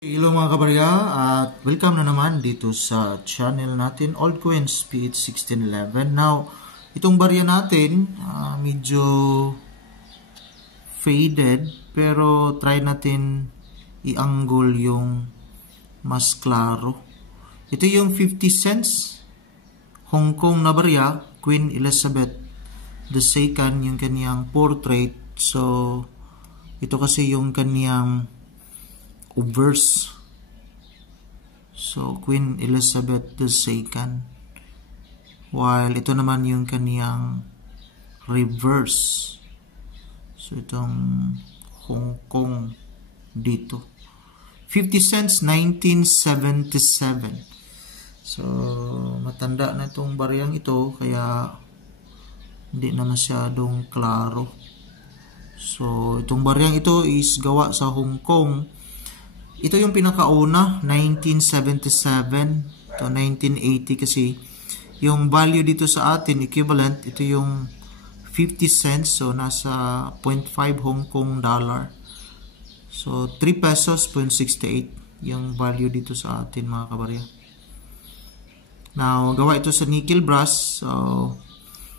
Hello mga kabarya at welcome na naman dito sa channel natin Old Coins PH 1611. Now, itong barya natin medyo faded pero try natin i-angle yung mas klaro. Ito yung 50 cents Hong Kong na barya, Queen Elizabeth II, yung kaniyang portrait. So, ito kasi yung kaniyang obverse. So, Queen Elizabeth II. While ito naman yung kaniyang reverse. So, itong Hong Kong dito. 50 cents, 1977. So, matanda na itong baryang ito, kaya hindi na masyadong klaro. So, itong baryang ito is gawa sa Hong Kong. Ito yung pinakauna, 1977 to 1980 kasi yung value dito sa atin, equivalent, ito yung 50 cents. So, nasa 0.5 Hong Kong dollar. So, 3 pesos, 0.68 yung value dito sa atin mga kabarya. Now, gawa ito sa nickel brass. So,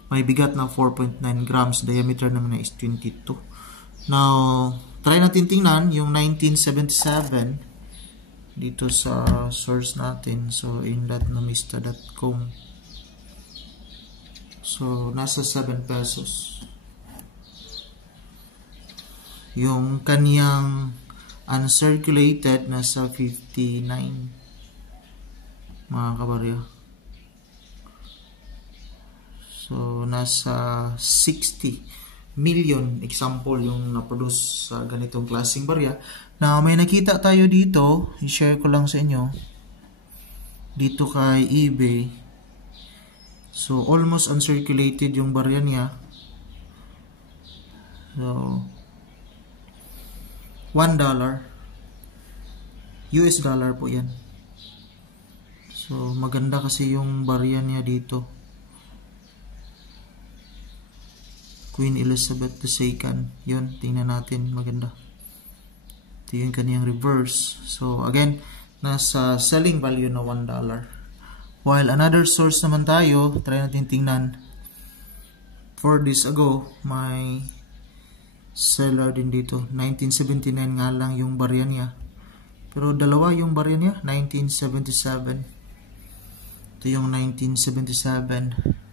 may bigat na 4.9 grams. Diameter naman na is 22. Now, try natin tingnan yung 1977 dito sa source natin. So, in.numista.com. So, nasa 7 pesos. Yung kaniyang uncirculated nasa 59 mga kabarya. So, nasa 60 million example yung na-produce sa ganitong klaseng barya. Now, may nakita tayo dito. I-share ko lang sa inyo. Dito kay eBay. So, almost uncirculated yung barya niya. So, $1. US dollar po yan. So, maganda kasi yung barya niya dito. Queen Elizabeth II. Yun, tingnan natin. Maganda. Ito yung kaniyang reverse. So, again, nasa selling value na $1. While another source naman tayo, try natin tingnan. 4 days ago, may seller din dito. 1979 nga lang yung barya niya. Pero dalawa yung barya niya. 1977. Ito yung 1977.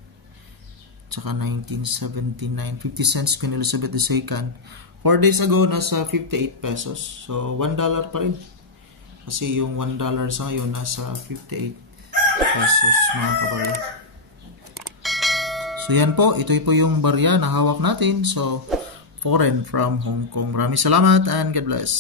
Tsaka 1979. 50 cents Queen Elizabeth II. 4 days ago, nasa 58 pesos. So, $1 pa rin. Kasi yung $1 sa ngayon, nasa 58 pesos mga kabarya. So, yan po. Ito po yung barya na hawak natin. So, foreign from Hong Kong. Maraming salamat and God bless.